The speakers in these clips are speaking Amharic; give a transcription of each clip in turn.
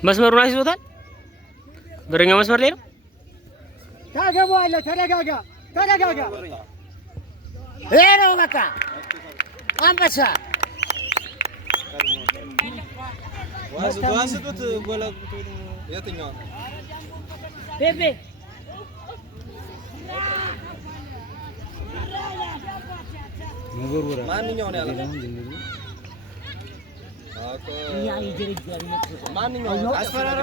መስመሩን አይዞታል። በረኛው መስመር ላይ ነው። ታገባዋለህ። ተረጋጋ። ይሄ ነው በቃ አንበሳ ዋስጡት ጎላቁት የትኛው ቤቤ ማንኛው ነው ያለው? ማንኛው አስፈራራ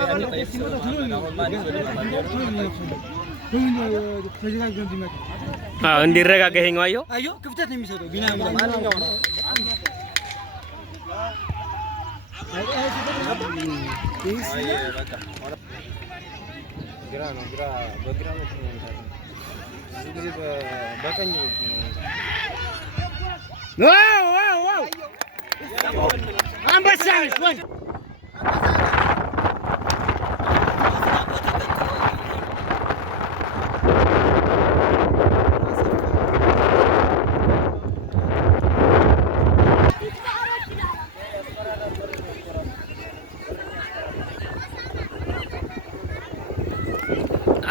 እንዲረጋጋ ይሄኛው አየሁ ክፍተት ነው የሚሰጠው ቢናም ማንኛው ነው? ግራ ነው በግራ ነው ብዙ ጊዜ በቀኝ ዋው አንበሳ ወንድ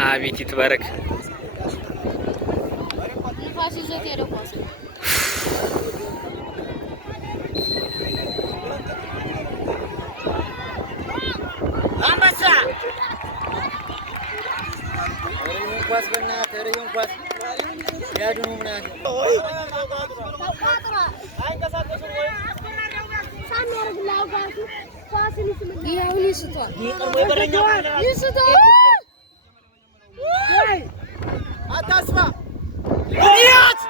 አቤት ይትባረክ ንፋስ ይዞት ሄደው ኳስ አንበሳ ኳስ በእናትህ ሬውን ኳስ ያድኑ ምናምን አይንቀሳቀሱም ወይ ሳሚያርግላው ጋር ኳስን ይስቷል ይስቷል አታስፋ ያዝ